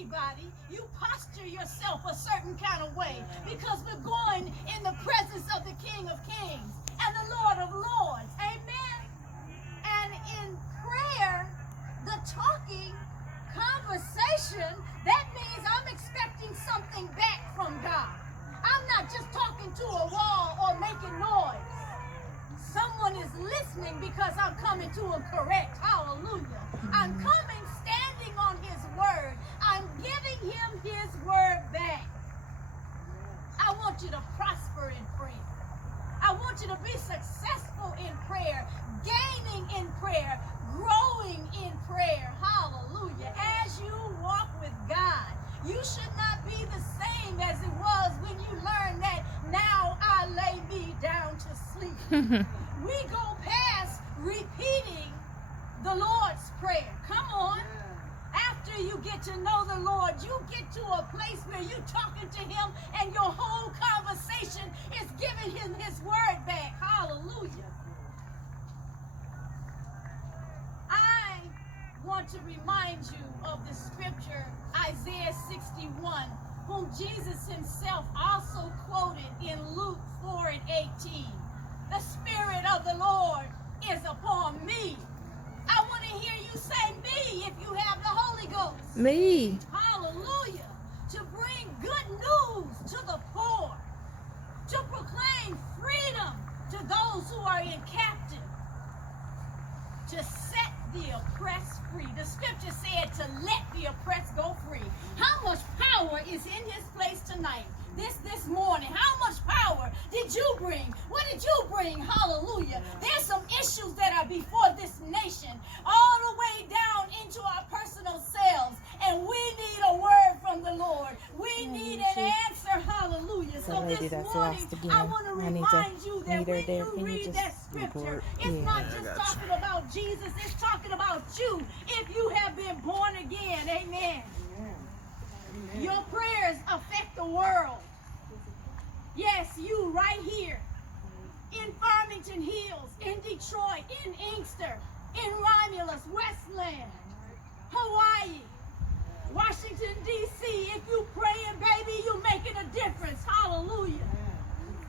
anybody, you posture yourself a certain kind of way because we're going in the presence of the King of Kings and the Lord of Lords. Amen. And in prayer, the talking, conversation, that means I'm expecting something back from God. I'm not just talking to a wall or making noise. Someone is listening because I'm coming to him correct. Hallelujah. I'm coming standing on his word. I'm giving him his word back. I want you to prosper in prayer. I want you to be successful in prayer, gaining in prayer, growing in prayer. Hallelujah. As you walk with God, you should not be the same as it was when you learned that now I lay me down to sleep. We go past repeating the Lord's Prayer. Come on. After you get to know the Lord, you get to a place where you're talking to him and your whole conversation is giving him his word back. Hallelujah. I want to remind you of the scripture, Isaiah 61, whom Jesus himself also quoted in Luke 4 and 18. The Spirit of the Lord is upon me. I want to hear you say me if you have the Holy Ghost. Me. Hallelujah. To bring good news to the poor. To proclaim freedom to those who are in captive. To set the oppressed free. The scripture said to let the oppressed go free. How much power is in his place tonight? This morning, how much power did you bring? What did you bring? Hallelujah. There's some issues that are before this nation, all the way down into our personal selves, and we need a word from the Lord. We need an answer. Hallelujah. So this morning, I want to remind you that when you read that scripture, it's not just talking about Jesus, it's talking about you if you have been born again. Amen. Your prayers affect the world. Yes, you right here in Farmington Hills, in Detroit, in Inkster, in Romulus, Westland, Hawaii, Washington, D.C. If you praying, baby, you making a difference. Hallelujah.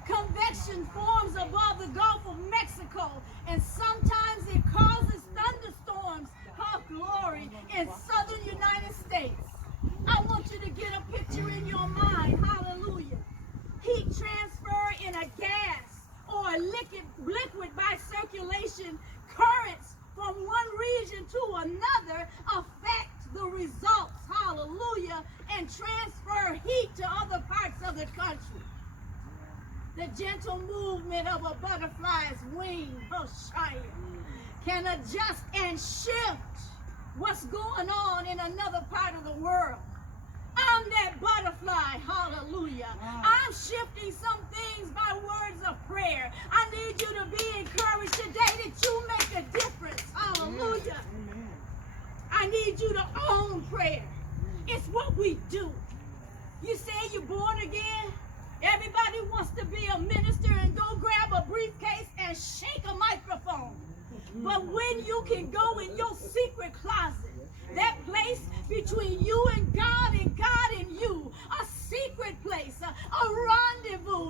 Convection forms above the Gulf of Mexico, and sometimes it causes thunderstorms, oh glory, in southern United States. I want you to get a picture in your mind. Hallelujah. Heat transfer in a gas or a liquid by circulation, currents from one region to another affect the results. Hallelujah. And transfer heat to other parts of the country. The gentle movement of a butterfly's wing, can adjust and shift what's going on in another part of the world. I'm that butterfly, hallelujah. I'm shifting some things by words of prayer. I need you to be encouraged today that you make a difference, hallelujah. I need you to own prayer. It's what we do. You say you're born again? Everybody wants to be a minister and go grab a briefcase and shake a microphone. But when you can go in your secret closet, that place between you and God and you, a secret place, a rendezvous,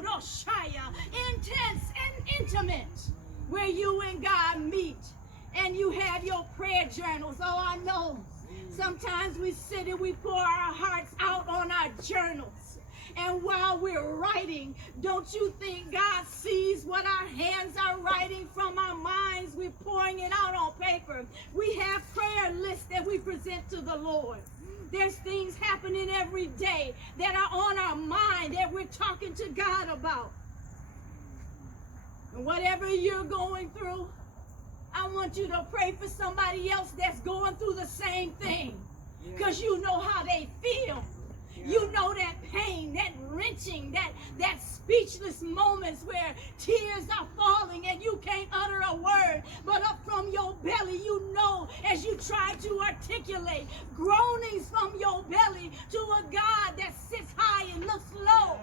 intense and intimate, where you and God meet, and you have your prayer journals. Oh, I know. Sometimes we sit and we pour our hearts out on our journals. And while we're writing, don't you think God sees what our hands are writing from our minds? We're pouring it out on paper. We have prayer lists that we present to the Lord. There's things happening every day that are on our mind that we're talking to God about. And whatever you're going through, I want you to pray for somebody else that's going through the same thing, because you know how they feel. You know that pain, that wrenching, that speechless moments where tears are falling and you can't utter a word, but up from your belly you know, as you try to articulate, groanings from your belly to a God that sits high and looks low.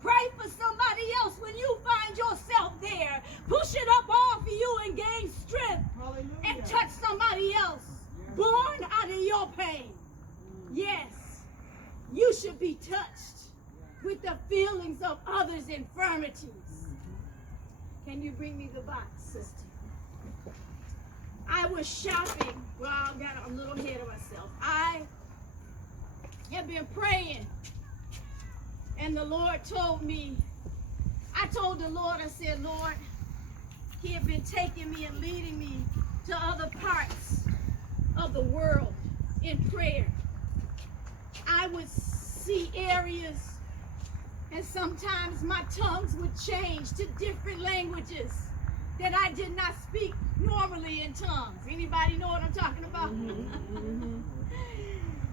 Pray for somebody else when you find yourself there. Push it up off of you and gain strength. And touch somebody else born out of your pain. Yes. you should be touched with the feelings of others' infirmities. Can you bring me the box, sister? I was shopping. Well, I got a little ahead of myself. I have been praying, and the Lord told me, I told the Lord, I said, Lord, He had been taking me and leading me to other parts of the world in prayer. I would see areas, and sometimes my tongues would change to different languages that I did not speak normally in tongues. Anybody know what I'm talking about?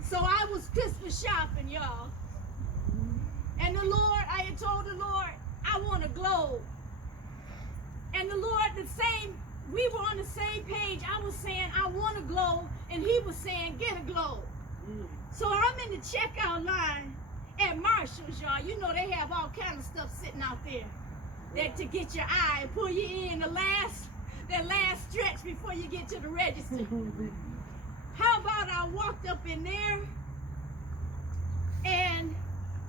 So I was Christmas shopping, y'all. And the Lord, I had told the Lord, I want a globe. And the Lord, we were on the same page. I was saying, I want a globe, and He was saying, get a globe. So I'm in the checkout line at Marshall's, y'all. You know they have all kind of stuff sitting out there that to get your eye and pull you in that last stretch before you get to the register. How about I walked up in there, and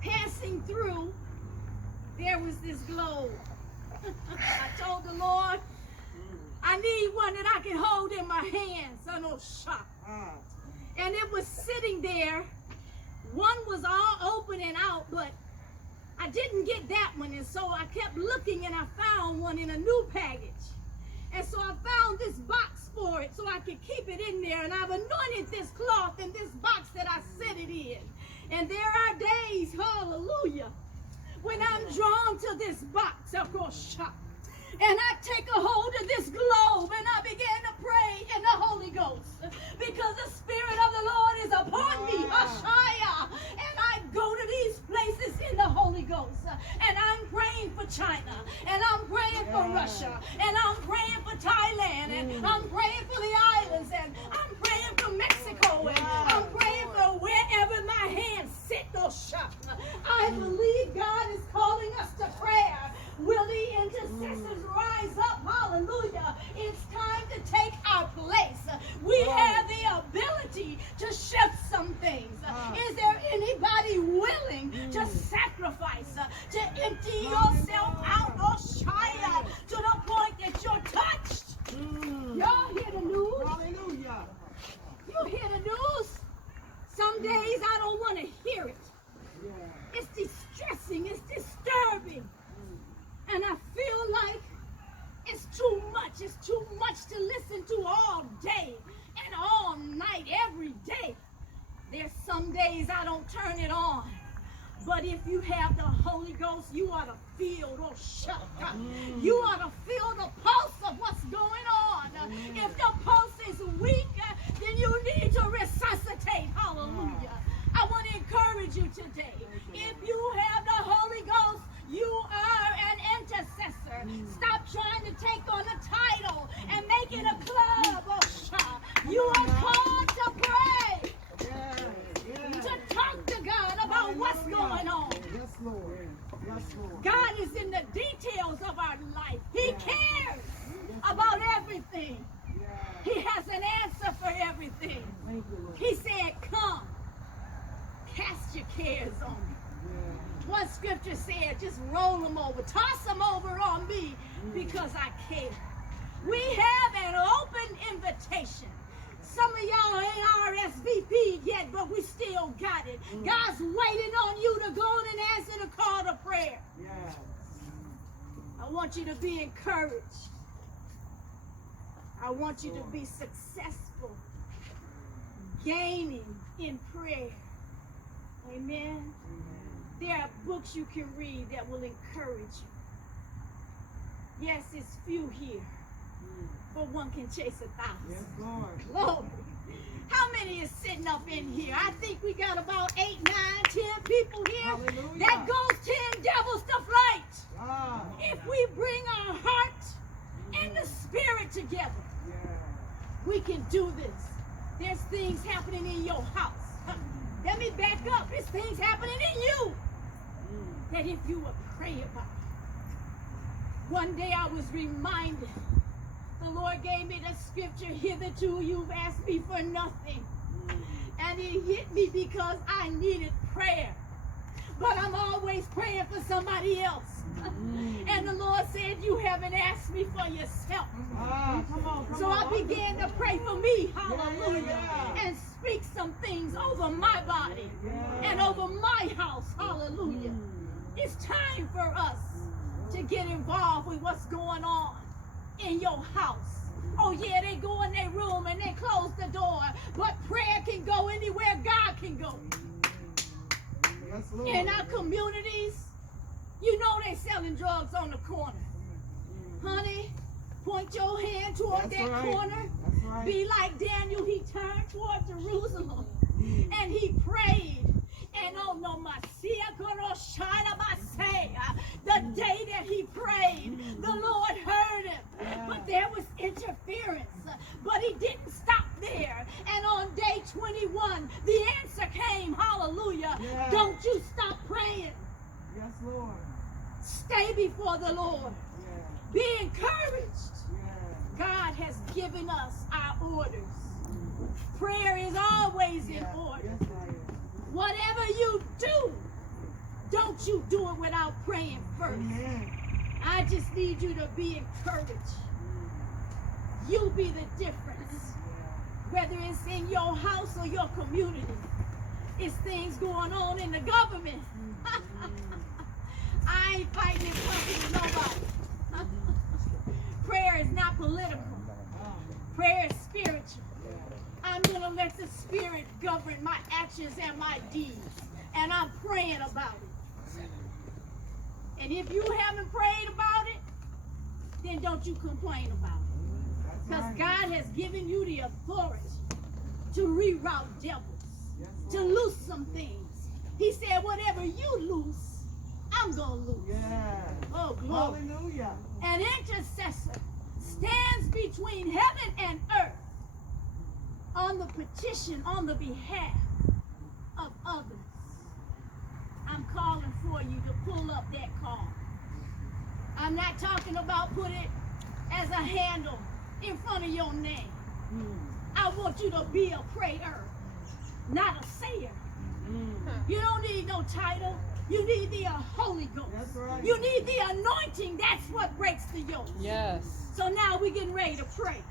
passing through, there was this globe. I told the Lord, I need one that I can hold in my hands. I know shot. And it was sitting there. One was all open and out, but I didn't get that one. And so I kept looking, and I found one in a new package. And so I found this box for it so I could keep it in there. And I've anointed this cloth in this box that I set it in. And there are days, hallelujah, when I'm drawn to this box, of course, and I take a hold of this globe and I begin to pray in the Holy Ghost because the Spirit of the Lord is upon me, Ashaya, and I go to these places in the Holy Ghost, and I'm praying for China, and I'm praying for Russia, and I'm praying for Thailand, and I'm praying for the islands, and I'm praying for Mexico, and I'm praying for wherever my hands sit, I believe God is calling us to prayer. Will the intercessors rise up? Hallelujah. It's time to take our place. We have the ability to shift some things. Is there anybody willing to sacrifice, to empty yourself out of Shia to the point that you're touched? Y'all hear the news? Hallelujah. You hear the news? Some days I don't want to hear it. It's distressing. It's disturbing. And I feel like it's too much. It's too much to listen to all day and all night, every day. There's some days I don't turn it on. But if you have the Holy Ghost, you ought to feel, you ought to feel the pulse of what's going on. If the pulse is weak, then you need to resuscitate. Hallelujah. I want to encourage you today. If you have the Holy Ghost, you are an intercessor. Stop trying to take on a title and make it a club. You are called to pray. To talk to God about what's going on. Yes, Lord. Yes, Lord. God is in the details of our life. He cares about everything. He has an answer for everything. He said, come, cast your cares on me. One scripture said, just roll them over, toss them over on me because I care. We have an open invitation. Some of y'all ain't RSVP yet, but we still got it. God's waiting on you to go and answer the call to prayer. Yes. I want you to be encouraged. I want you to be successful, gaining in prayer. Amen. There are books you can read that will encourage you. Yes, it's few here, but one can chase 1,000. Yes, Lord. Glory. How many is sitting up in here? I think we got about 8, 9, 10 people here. Hallelujah. That goes 10 devils to flight. Ah. If we bring our heart and the spirit together, we can do this. There's things happening in your house. Let me back up. There's things happening in you that if you would pray about it. One day I was reminded, the Lord gave me the scripture, hitherto you've asked me for nothing. And it hit me because I needed prayer. But I'm always praying for somebody else. And the Lord said, you haven't asked me for yourself. So I began to pray for me, hallelujah, and speak some things over my body and over my house, hallelujah. It's time for us to get involved with what's going on in your house. Oh yeah, they go in their room and they close the door, but prayer can go anywhere God can go. In our communities, you know they selling drugs on the corner. Honey, point your hand toward that corner. Be like Daniel, he turned toward Jerusalem and he prayed. And oh no, the day that he prayed, the Lord heard him. But there was interference. But he didn't stop there. And on day 21, the answer came. Hallelujah. Yes. Don't you stop praying. Yes, Lord. Stay before the Lord. Yes. Be encouraged. Yes. God has given us our orders. Prayer is always in order. Yes, I am. Whatever you do, don't you do it without praying first. Amen. I just need you to be encouraged. You be the difference. Whether it's in your house or your community. It's things going on in the government. I ain't fighting and punching with nobody. Prayer is not political. Prayer is spiritual. I'm going to let the Spirit govern my actions and my deeds. And I'm praying about it. And if you haven't prayed about it, then don't you complain about it. Because God has given you the authority to reroute devils, to loose some things. He said, whatever you loose, I'm going to loose. Yeah. Oh, glory. Hallelujah. An intercessor stands between heaven and earth on the petition, on the behalf of others. I'm calling for you to pull up that call. I'm not talking about put it as a handle in front of your name. I want you to be a prayer, not a sayer. You don't need no title. You need the Holy Ghost. That's right. You need the anointing. That's what breaks the yoke. Yes. So now we're getting ready to pray.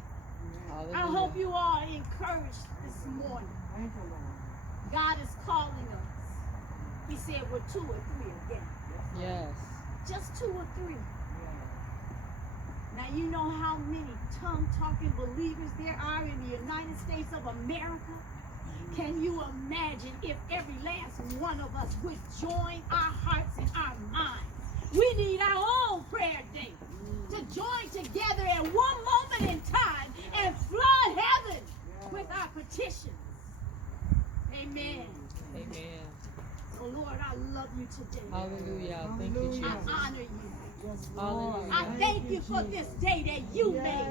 Hallelujah. I hope you are encouraged this morning. Thank you, Lord. God is calling us. He said we're 2 or 3 again. Yes. Just 2 or 3. Now you know how many tongue-talking believers there are in the United States of America? Can you imagine if every last one of us would join our hearts and our minds? We need our own prayer day to join together at one moment in time and flood heaven with our petitions. Amen. Amen. So Lord, I love you today. Hallelujah. Thank you, I Jesus. honor you. Yes, Hallelujah. I thank you for this day that you made.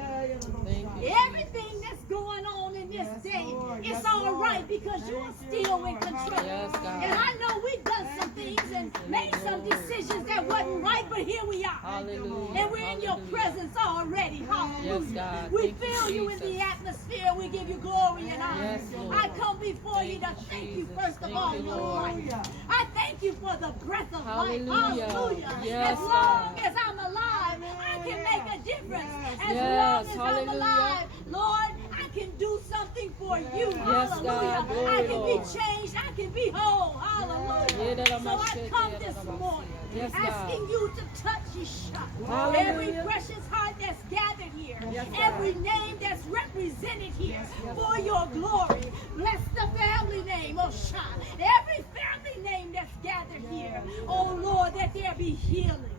Thank you. Everything that's going on in this Yes, day, Lord. it's Yes, all Lord. right because you are Thank you, still in Lord. control. Yes, God. And I know we've done some things and made some decisions that wasn't right, but here we are. Hallelujah. And we're in your Hallelujah. presence already. Hallelujah. Yes, God. We Thank you, feel you in the Jesus. atmosphere. We give you glory and honor. Yes, Lord. I come before you to Thank you, thank you Jesus. first of Thank all you, for Lord. life. I thank you for the breath of life. Hallelujah. Hallelujah. Yes, As long God. as I'm alive, I can make a difference. As Yes, long as I'm hallelujah. alive, Lord, I can do something for you. Yes, Hallelujah. God. Glory, I can be Lord. changed. I can be whole. Hallelujah. So I come this morning Yes, God. asking you to touch Yeshua. Hallelujah. Every precious heart that's gathered here. Yes, Every name that's represented here for your glory. Bless the family name, oh Shah. Every family name that's gathered here. Oh Lord, that there be healing.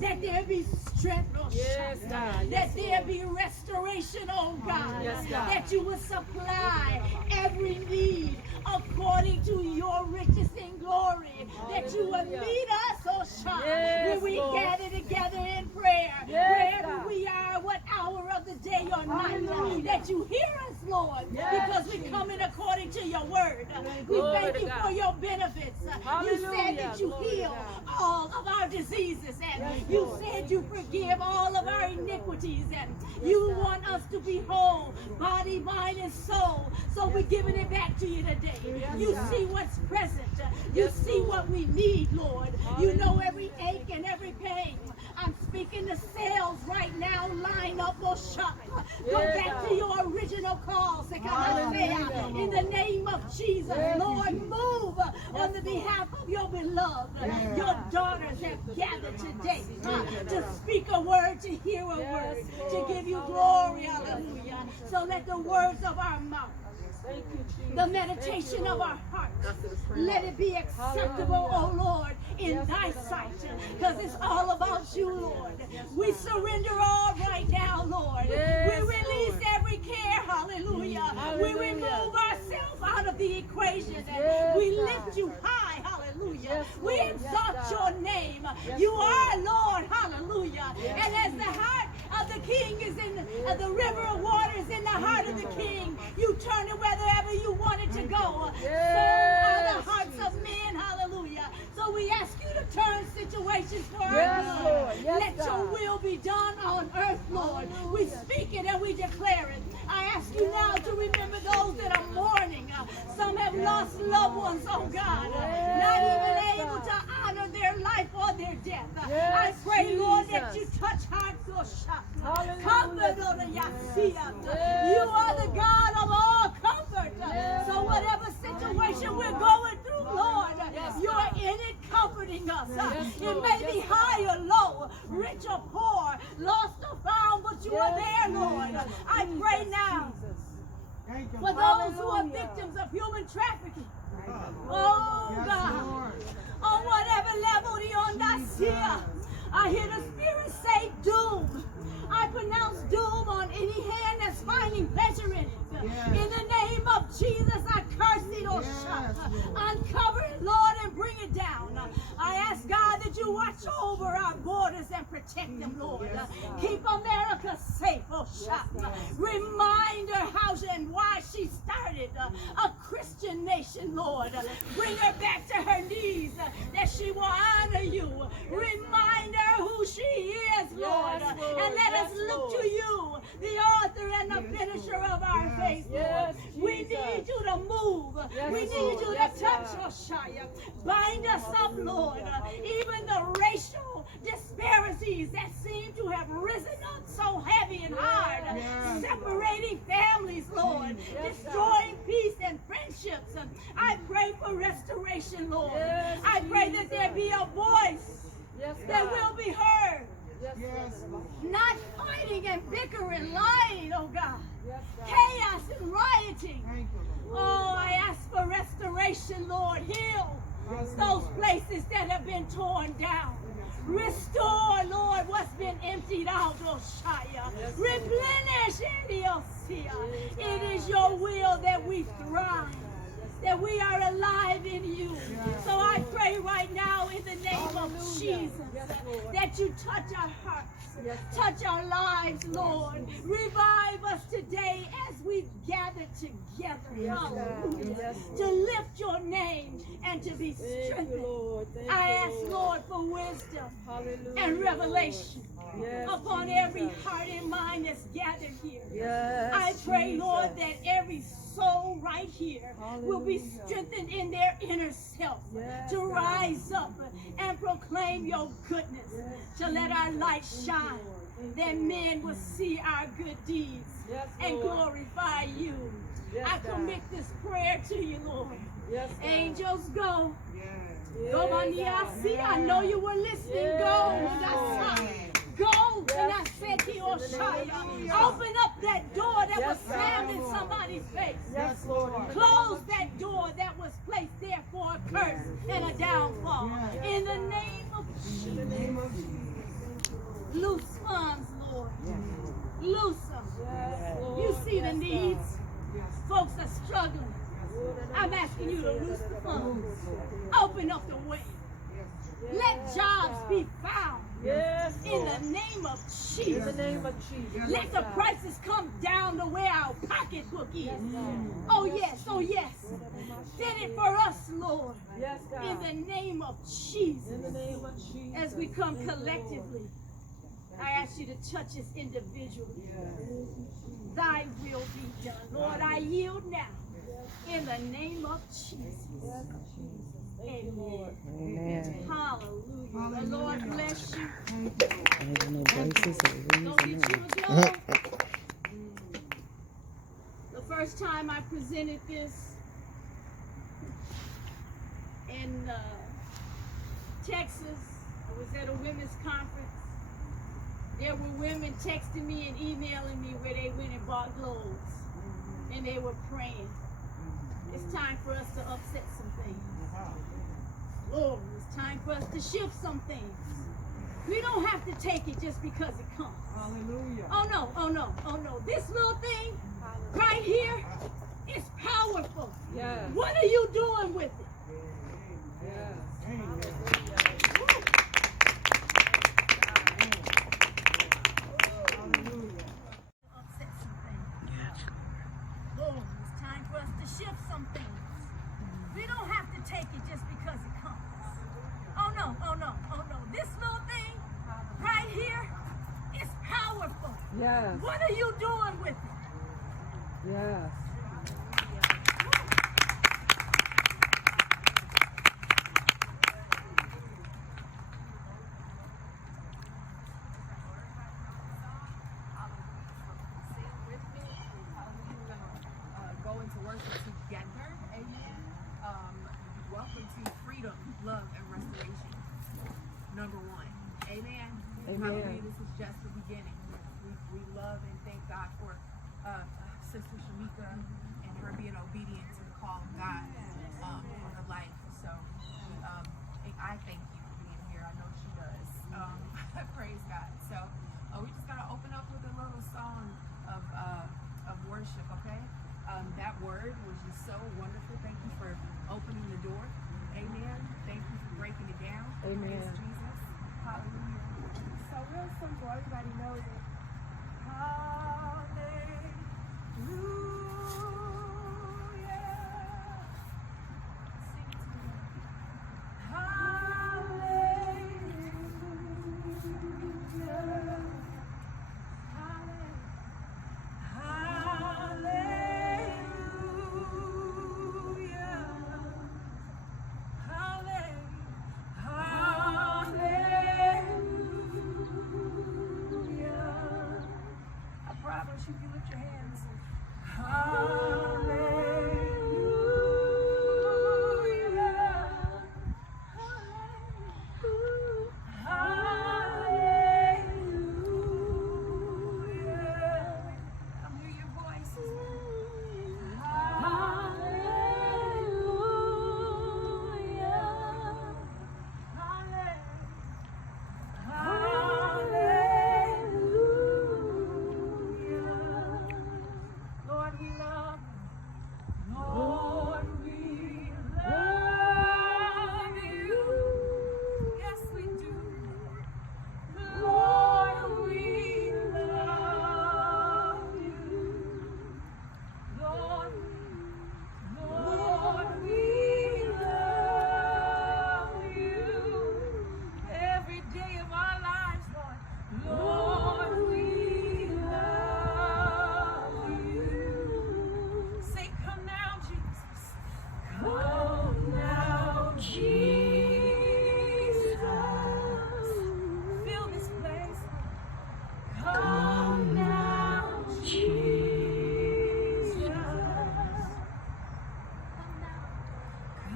That there be strength, oh Yes, Shah. God. That there be restoration, oh God. Yes, God. That you will supply every need according to your riches in glory. That you will Hallelujah. meet us, oh Shah, Yes, when we Lord. gather together in prayer. Yes, Wherever God. we are, what hour of the day or night. Hallelujah. That you hear us, Lord, Yes, because we're coming according to your word. We Glory thank to you God. for your benefits. You said Hallelujah. that you Glory to heal God. all of our diseases. diseases, and you said you forgive all of our iniquities, and you want us to be whole, body, mind, and soul. So we're giving it back to you today. You see what's present. You see what we need, Lord. You know every ache and every pain. I'm speaking to cells right now. Line up or shut. Go back to your original cause. In the name of Jesus, Lord, move on the behalf of your beloved. Your daughters have gathered today to speak a word, to hear a word, to give you glory. Hallelujah. So let the words of our mouth, the meditation of our hearts, let it be acceptable, oh Lord, in thy sight, because it's all about you, Lord. We surrender all right now, Lord. We release every care, hallelujah. We remove ourselves out of the equation, and we lift you high, hallelujah. We exalt your name. You are Lord, hallelujah. And as the heart of the king is in the river of waters in the heart of the king, you turn it wherever you want it to go. So are the hearts of men, hallelujah. So we ask you to turn situations for our good. Let your will be done on earth, Lord. We speak it and we declare it. I ask you now to remember those that are mourning. Some have lost loved ones, oh God, not even able to honor their life or their death. I pray, Lord, that you touch hearts, oh shot. Comfort, oh you are the God of all comfort. So whatever situation we're going through, Lord, you're in it comforting us. It may be high or low, rich or poor, lost or found, but you are there, Lord. I pray now for those who are victims of human trafficking. Oh God, on whatever level the on I hear the Spirit say doom. I pronounce doom on any hand that's finding pleasure in it. In the name of Jesus, I curse it, oh shut. Uncover it, Lord, and bring it down. I ask God that you watch over our borders and protect them, Lord. Keep America safe, oh shut. Remind her how and why she started a Christian nation, Lord. Bring her back to her knees that she will honor you. Remind her who she is, Lord. And let us look to you, the author and the finisher of our faith, Lord. We need you to move. We need you to touch us, bind us up, Lord. Even the racial disparities that seem to have risen up so heavy and hard, separating families, Lord, destroying peace and friendships. I pray for restoration, Lord. I pray that there be a voice that will be heard. Not fighting and bickering, lying, oh God. Chaos and rioting. Oh, I ask for restoration, Lord. Heal those places that have been torn down. Restore, Lord, what's been emptied out, oh Shia. Replenish, it is your will that we thrive, that we are alive in you. So I pray right now in the name of Jesus that you touch our hearts, touch our lives, Lord. Revive us today as we gather together, hallelujah, to lift your name and to be strengthened. I ask, Lord, for wisdom and revelation upon every heart and mind that's gathered here. I pray, Lord, that every soul right here will be strengthened in their inner self to rise up and proclaim your goodness, to let our light shine, that men will see our good deeds and glorify you. I commit this prayer to you, Lord. Angels, go. Go, Mania. I know you were listening. Go. Go, and I said to you, Oshaya, open up that door that was slammed in somebody's face. Close that door that was placed there for a curse and a downfall. In the name of Jesus. Loose funds, Lord. Loose them. You see the needs. Folks are struggling. I'm asking you to loose the funds. Open up the way. Let jobs be found. Yes, In Lord. the name of In Jesus. the name of Jesus. Let the prices come down to where our pocketbook is. Oh yes, oh yes. Set it for us, Lord. Yes, God. In the name of Jesus. In the name of Jesus. As we come Thank you, Lord. collectively, I ask you to touch us individually. Thy will be done. Lord, I yield now. In the name of Jesus. Yes, Jesus. Thank you, Amen. Lord. Amen. Hallelujah. The Lord bless you. I have no voices or Go reason. get you a globe. The first time I presented this in Texas, I was at a women's conference. There were women texting me and emailing me where they went and bought globes. And they were praying. It's time for us to upset some things. Lord, it's time for us to shift some things. We don't have to take it just because it comes. Hallelujah. Oh no, oh no, oh no. This little thing right here is powerful. Yes. What are you doing with it? Yes. Upset some things. Lord, it's time for us to shift some things. We don't have to take it just because it comes. Oh no, oh no, oh no. This little thing right here is powerful. Yes. What are you doing with it? Yes. Go into worship together. Amen. Welcome to freedom, love, and restoration. Number one. Amen. Amen. Hallelujah. This is just the beginning. We love and thank God for Sister Shamika and her being obedient to the call of God for her life. So I thank you for being here. I know she does. Praise God. So we just gotta open up with a little song of worship, okay? That word was just so wonderful. Thank you for opening the door. Amen. Thank you for breaking it down. Amen. Praise Jesus. Hallelujah. So real simple. Everybody knows it. Hallelujah. Sing it to me. Hallelujah. I promise you, if you lift your hands. Come hear your voices. Lord, we love you. Lord, we love you. Yes, we do. Lord, we love you. Lord, we love you. Every day of our lives, Lord. Lord, we love you. Say, come now, Jesus. Come now, Jesus. Fill this place. Come now, Jesus.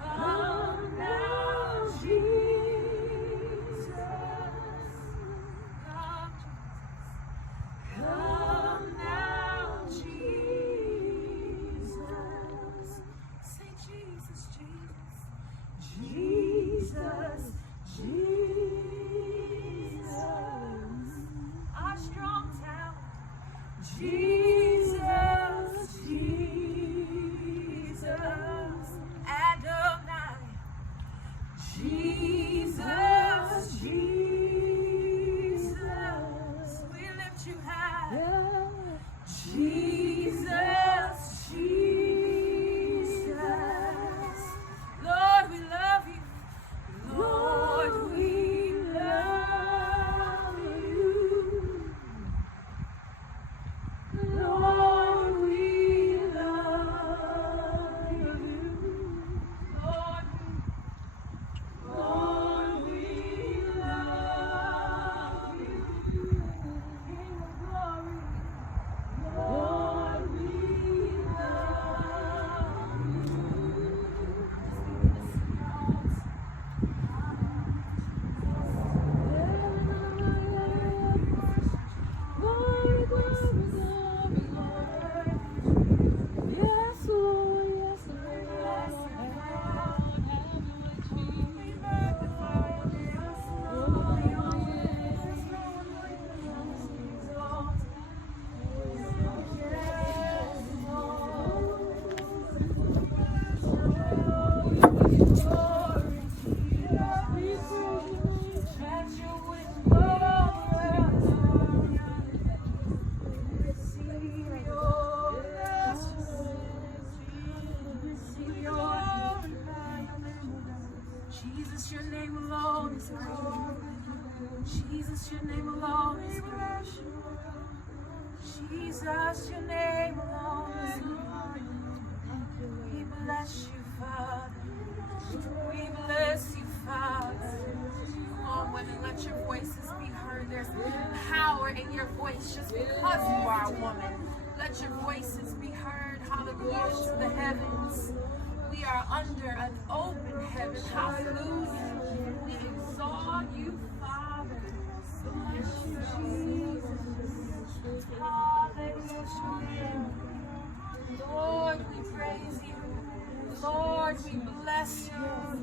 Come now, Jesus. Come now, Jesus. Say Jesus, Jesus. Jesus, Jesus. Our strong tower. Jesus, Jesus. Adonai. Jesus. Jesus, your name alone is great. Jesus, your name alone is great. Jesus, your name alone is great. We bless you, Father. We bless you, Father. Come on, women, let your voices be heard. There's power in your voice just because you are a woman. Let your voices be heard. Hallelujah to the heavens. We are under an open heaven. Hallelujah. We exalt you, Father. Bless you, Jesus. Hallelujah. Lord, we praise you. Lord, we bless you.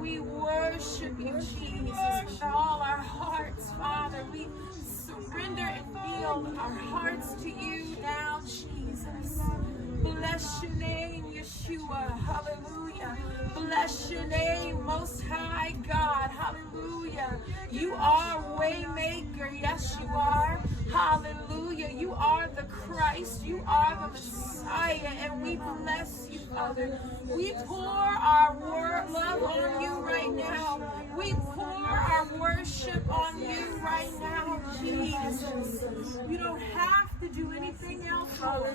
We worship you, Jesus, with all our hearts, Father. We surrender and yield our hearts to you now, Jesus. Bless your name, Yeshua. Hallelujah. Bless your name, Most High God. Hallelujah. You are Waymaker. Yes, you are. Hallelujah. You are the Christ. You are the Messiah. And we bless you, Father. We pour our love on you right now. We pour our worship on you right now, Jesus. You don't have to do anything else, Lord.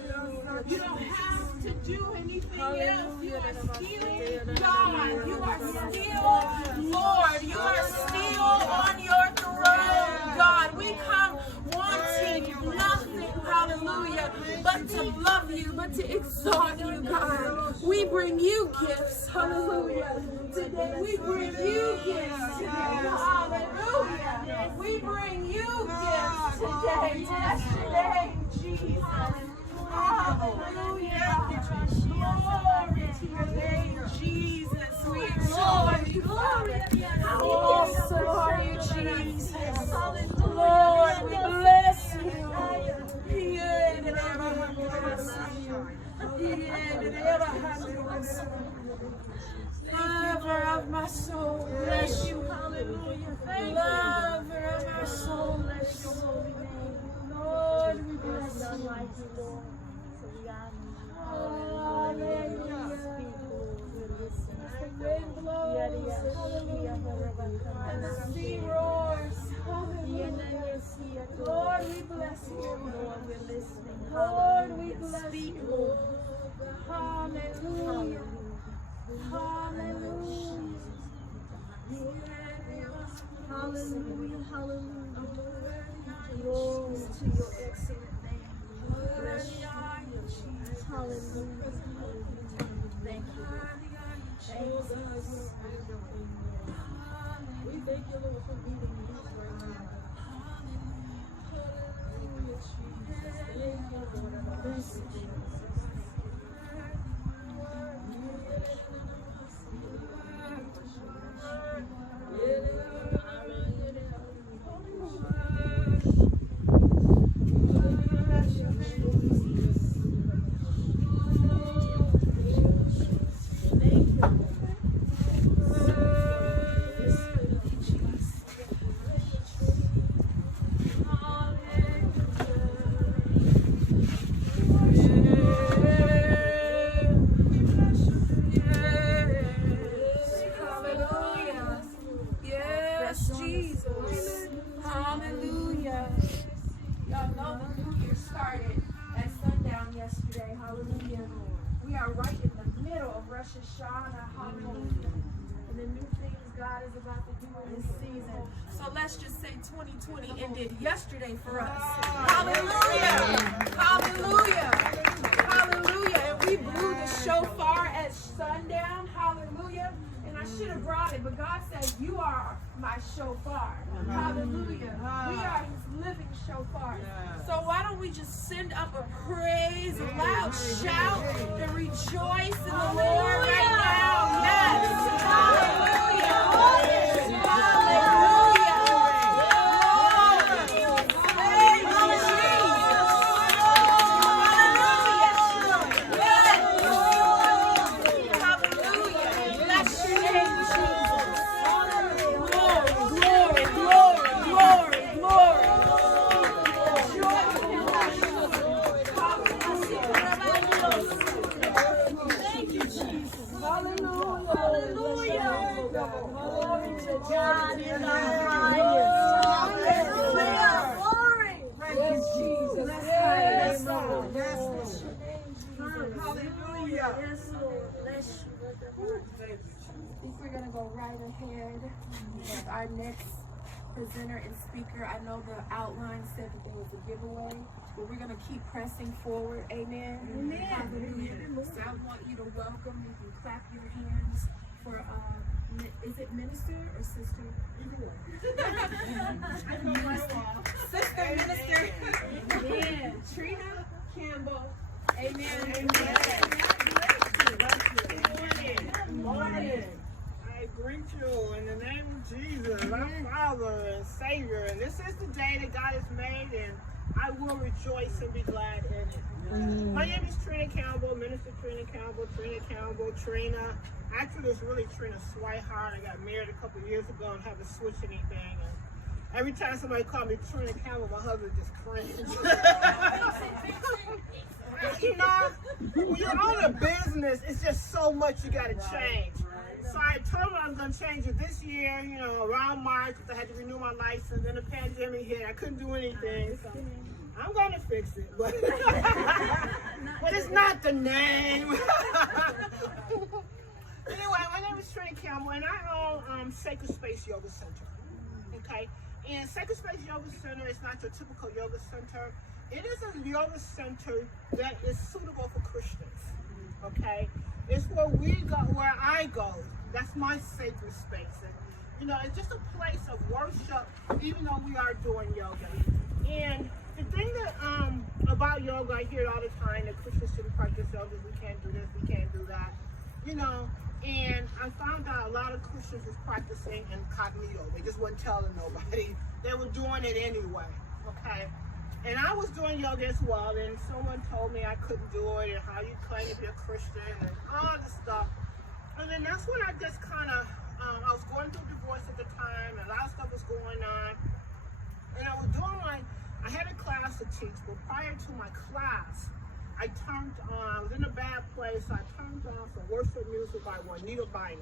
You don't have to do anything else. You are still God. You are still Lord. You are still on your throne, God. We come wanting nothing, hallelujah, but to love you, but to exalt you, God. We bring you gifts, hallelujah. Today we bring you gifts today, hallelujah. We bring you gifts today. Bless your name, Jesus. Hallelujah. Glory to your name, Jesus. We adore you, Father. How awesome are you, Jesus. Lord, we bless you. Lover of my soul, bless you. Lover of my soul, bless you. Lord, we bless you. Hallelujah. The wind blows, hallelujah, and the sea roars, hallelujah. Lord, we bless you. Lord, we bless you. Hallelujah. Hallelujah. Hallelujah. Hallelujah. Glory to your excellent name. Bless you, Jesus. Hallelujah. Thank you. Thank you. We thank you, Lord, for meeting us right now. Hallelujah, Jesus. Thank you, Lord. Bless you, Jesus. So let's just say 2020 ended yesterday for us. Hallelujah. Hallelujah. Hallelujah. And we blew the shofar at sundown. Hallelujah. And I should have brought it, but God says, you are my shofar. Hallelujah. We are his living shofar. So why don't we just send up a praise, a loud shout, and rejoice in the Lord right now. Yes. Hallelujah. Hallelujah. Hallelujah. Glory to God in the highest. Hallelujah. Glory. Thank you, Jesus. Yes, Yes, Lord. Lord. Yes, Lord. Hallelujah. Yes, Lord. Bless you. I think we're gonna go right ahead with our next presenter and speaker. I know the outline said that there was a giveaway, but we're gonna keep pressing forward. Amen. Amen. Hallelujah. So I want you to welcome. You can clap your hands for is it minister or sister? Sister minister. Amen. Trina Campbell. Amen. Good morning. I greet you in the name of Jesus, our Father and Savior. And this is the day that God has made, and I will rejoice and be glad in it. My name is Trina Campbell, Minister Trina Campbell, Trina. Actually, it's really Trina Swihart. I got married a couple years ago and haven't switched anything. And every time somebody called me Trina Campbell, my husband just cringed. You know, when you're on a business, it's just so much you got to change. So I told him I was going to change it this year, you know, around March, because I had to renew my license. Then the pandemic hit. I couldn't do anything. So I'm going to fix it. But, but it's not the name. Anyway, my name is Trina Campbell, and I own Sacred Space Yoga Center. Okay? And Sacred Space Yoga Center is not your typical yoga center. It is a yoga center that is suitable for Christians. Okay? It's where we go, where I go. That's my sacred space. And, you know, it's just a place of worship, even though we are doing yoga. And the thing that about yoga, I hear it all the time, that Christians shouldn't practice yoga. We can't do this, we can't do that. You know, and I found out a lot of Christians was practicing incognito. They just wasn't telling nobody. They were doing it anyway. Okay? And I was doing yoga as well, and someone told me I couldn't do it, and how you claim to be a Christian, and all this stuff. And then that's when I just kind of, I was going through divorce at the time, and a lot of stuff was going on. And I was doing I had a class to teach, but prior to my class, I turned on, I was in a bad place, so I turned on some worship music by Juanita Bynum.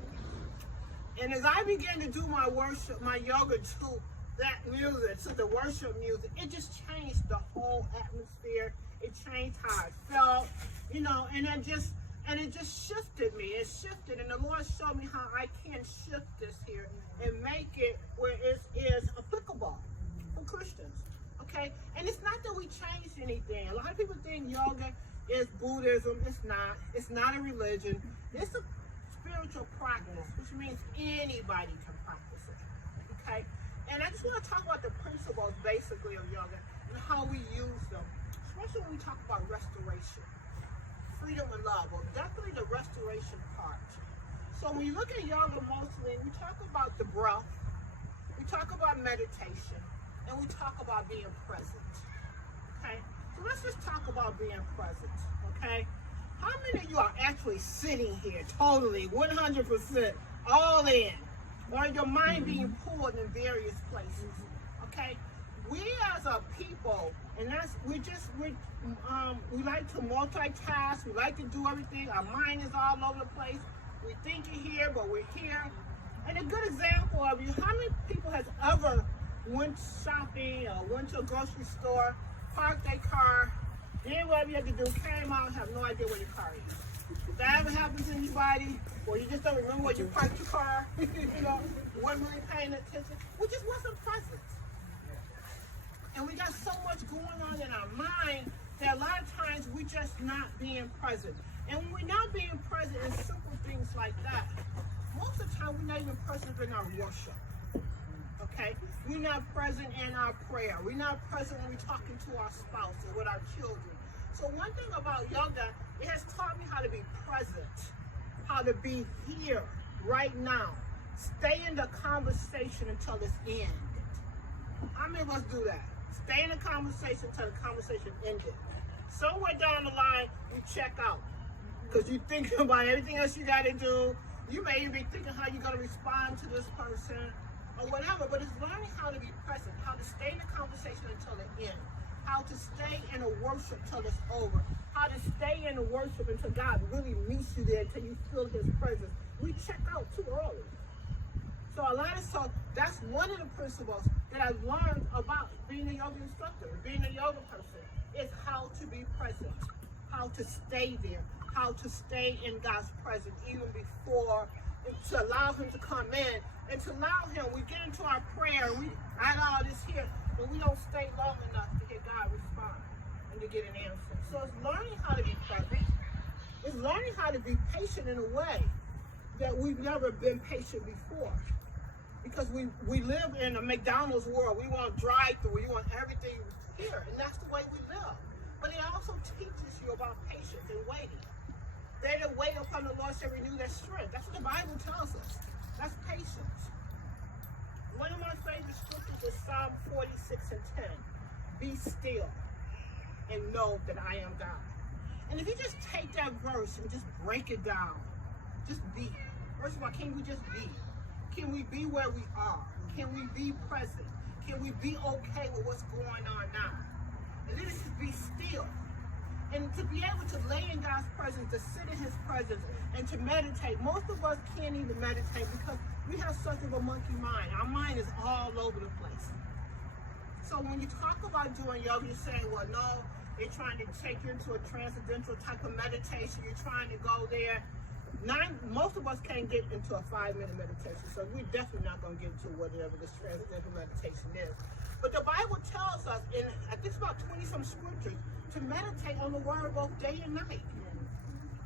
And as I began to do my worship, my yoga to that music, to the worship music, it just changed the whole atmosphere. It changed how I felt, you know, and it just shifted me. It shifted, and the Lord showed me how I can shift this here and make it where it is applicable for Christians. Okay? And it's not that we changed anything. A lot of people think yoga is Buddhism. It's not. It's not a religion. It's a spiritual practice, which means anybody can practice it. Okay? And I just want to talk about the principles, basically, of yoga and how we use them, especially when we talk about restoration, freedom and love, or definitely the restoration part. So when you look at yoga, mostly, we talk about the breath, we talk about meditation, and we talk about being present. Okay? So let's just talk about being present. Okay? How many of you are actually sitting here totally, 100%, all in? Or your mind being pulled in various places, okay? We as a people, and we like to multitask. We like to do everything. Our mind is all over the place. We're thinking here, but we're here. And a good example of you, how many people has ever went shopping or went to a grocery store, parked their car, did whatever you had to do, came out, have no idea where your car is? If that ever happens to anybody, or you just don't remember where you parked your car, you know, wasn't really paying attention, we just wasn't present. And we got so much going on in our mind that a lot of times we just not being present. And when we're not being present in simple things like that, most of the time we're not even present in our worship. Okay? We're not present in our prayer. We're not present when we're talking to our spouse or with our children. So one thing about yoga, it has taught me how to be present, how to be here, right now. Stay in the conversation until it's ended. How many of us do that? Stay in the conversation until the conversation ended. Somewhere down the line, you check out. Because you're thinking about everything else you got to do. You may even be thinking how you're going to respond to this person or whatever. But it's learning how to be present, how to stay in the conversation until the end. How to stay in a worship till it's over. How to stay in a worship until God really meets you there, until you feel his presence. We check out too early. So that's one of the principles that I learned about being a yoga instructor, being a yoga person, is how to be present, how to stay there, how to stay in God's presence even before, to allow him to come in, and to allow him, we get into our prayer, we add all this here, but we don't stay long enough to hear God respond and to get an answer. So it's learning how to be present. It's learning how to be patient in a way that we've never been patient before. Because we live in a McDonald's world. We want drive-through. We want everything here. And that's the way we live. But it also teaches you about patience and waiting. They that wait upon the Lord shall renew their strength. That's what the Bible tells us. That's patience. One of my favorite scriptures is Psalm 46 and 10. Be still and know that I am God. And if you just take that verse and just break it down, just be. First of all, can we just be? Can we be where we are? Can we be present? Can we be okay with what's going on now? And then it's just be still. And to be able to lay in God's presence, to sit in his presence, and to meditate. Most of us can't even meditate because we have such of a monkey mind. Our mind is all over the place. So when you talk about doing yoga, you're saying, well, no, they're trying to take you into a transcendental type of meditation. You're trying to go there. Most of us can't get into a 5-minute meditation, so we're definitely not going to get into whatever this transcendental meditation is. But the Bible tells us, in I think it's about 20-some scriptures, to meditate on the word both day and night.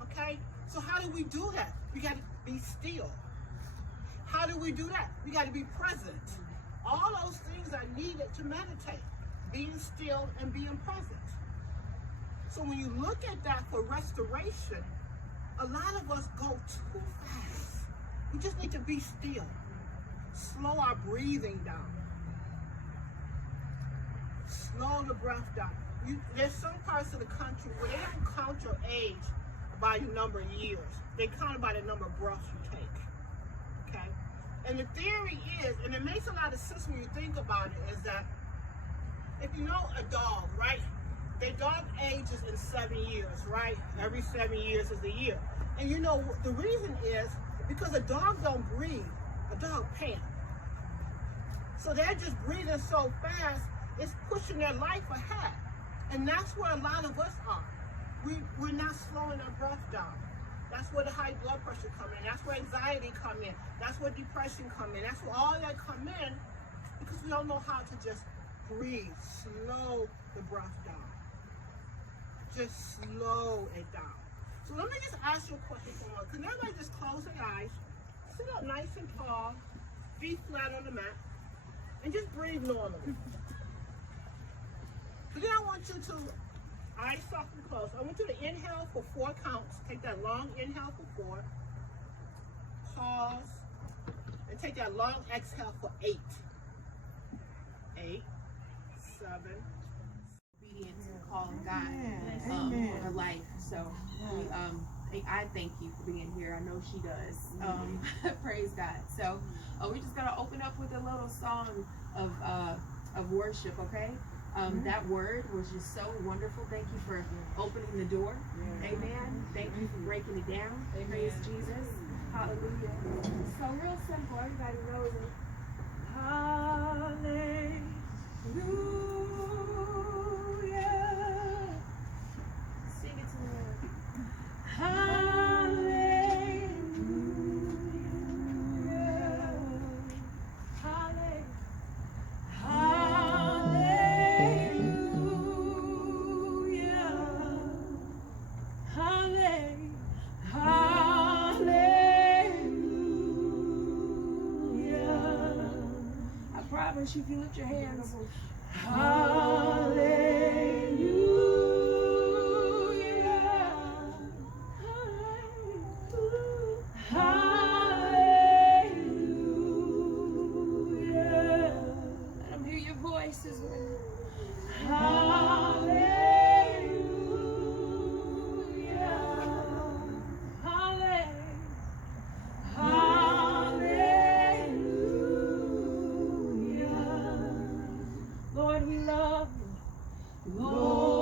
Okay? So how do we do that? We got to be still. How do we do that? We got to be present. All those things are needed to meditate. Being still and being present. So when you look at that for restoration, a lot of us go too fast. We just need to be still. Slow our breathing down. Slow the breath down. There's some parts of the country where they don't count your age by your number of years. They count it by the number of breaths you take. Okay? And the theory is, and it makes a lot of sense when you think about it, is that if you know a dog, right? Their dog ages in 7 years, right? Every 7 years is a year. And you know, the reason is because a dog don't breathe, a dog pants. So they're just breathing so fast, it's pushing their life ahead. And that's where a lot of us are. We're not slowing our breath down. That's where the high blood pressure come in. That's where anxiety come in. That's where depression come in. That's where all that come in because we don't know how to just breathe, slow the breath down. Just slow it down. So let me just ask you a question for one. Can everybody just close their eyes, sit up nice and tall, feet flat on the mat, and just breathe normally. So then I want you to, eyes soft and closed, I want you to inhale for 4 counts. Take that long inhale for 4. Pause. And take that long exhale for 8. 8, 7. Obedient to the call of God for her life. So I thank you for being here. I know she does. Praise God. So we're just gonna open up with a little song of worship, okay? That word was just so wonderful. Thank you for opening the door. Amen. Thank you for breaking it down. Praise Jesus. Hallelujah. So real simple. Everybody knows it. Hallelujah. Sing it to the Lord. Hallelujah. Hallelujah. If you lift your hands, hallelujah, hallelujah. Let them hear your voices. Hallelujah, hallelujah. Lord, we love you. Lord.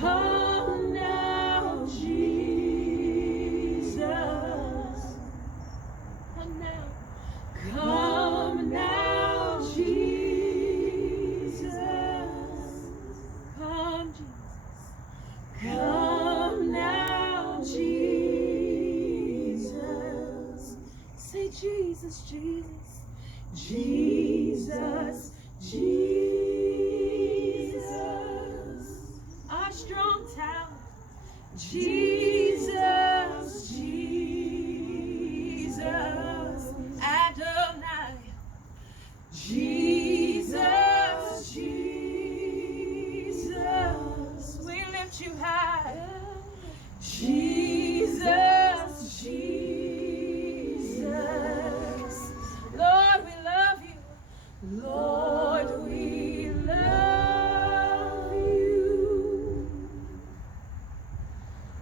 Come now, Jesus. Come now. Come now, Jesus. Come, Jesus. Come now, Jesus. Say Jesus, Jesus. Jesus, Jesus. Our strong tower. Jesus, Jesus. Adonai. Jesus, Jesus. We lift you high. Jesus, Jesus. Lord, we love you. Lord, we love you.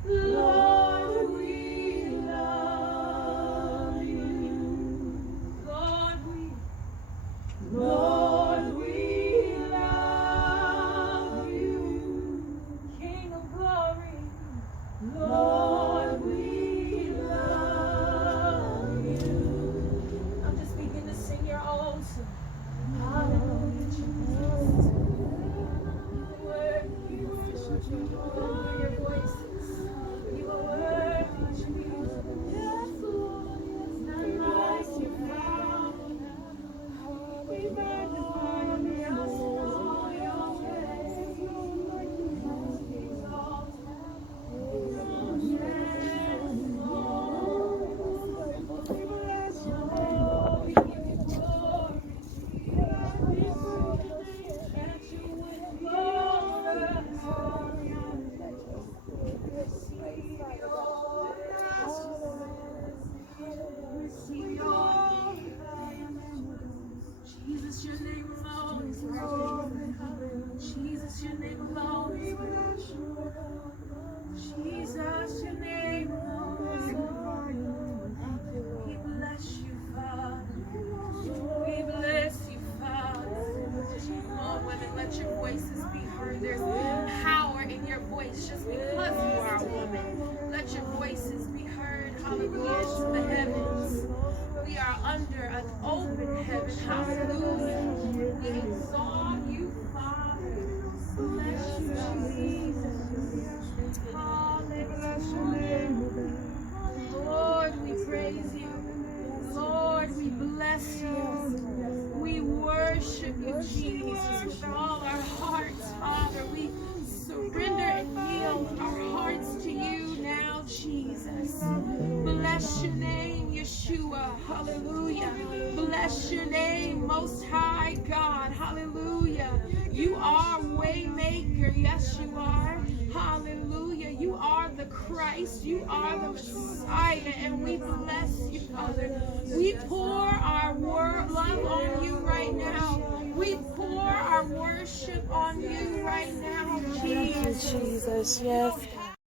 Lord, we love you. Lord, we love you. King of glory. Lord, we love you. Now just begin to sing your own song. Hallelujah, Jesus. Worthy, you are your voices. You are worthy, Jesus. Yes, Lord. None like you, Father. We magnify your name, all your ways. Jesus, your name alone is worthy. Jesus, your name alone is worthy. Jesus, your name alone is worthy. We bless you, Father. We bless you, Father. Come on, women, let your voices be heard. There's power in your voice just because you are a woman. Let your voices be heard. Hallelujah to the heavens. We are under an open heaven. Hallelujah. We exalt you, Father. Bless you, Jesus. Hallelujah. Lord, we praise you. Lord, we bless you. We worship you, Jesus, with all our hearts, Father. We surrender and yield our hearts to you now, Jesus. Bless your name, Yeshua. Hallelujah. Bless your name, Most High God. Hallelujah. You are Waymaker. Yes, you are. Hallelujah. You are the Christ. You are the Messiah. And we bless you, Father. We pour our love on you right now. We pour our worship on you right now, Jesus. Jesus, yes.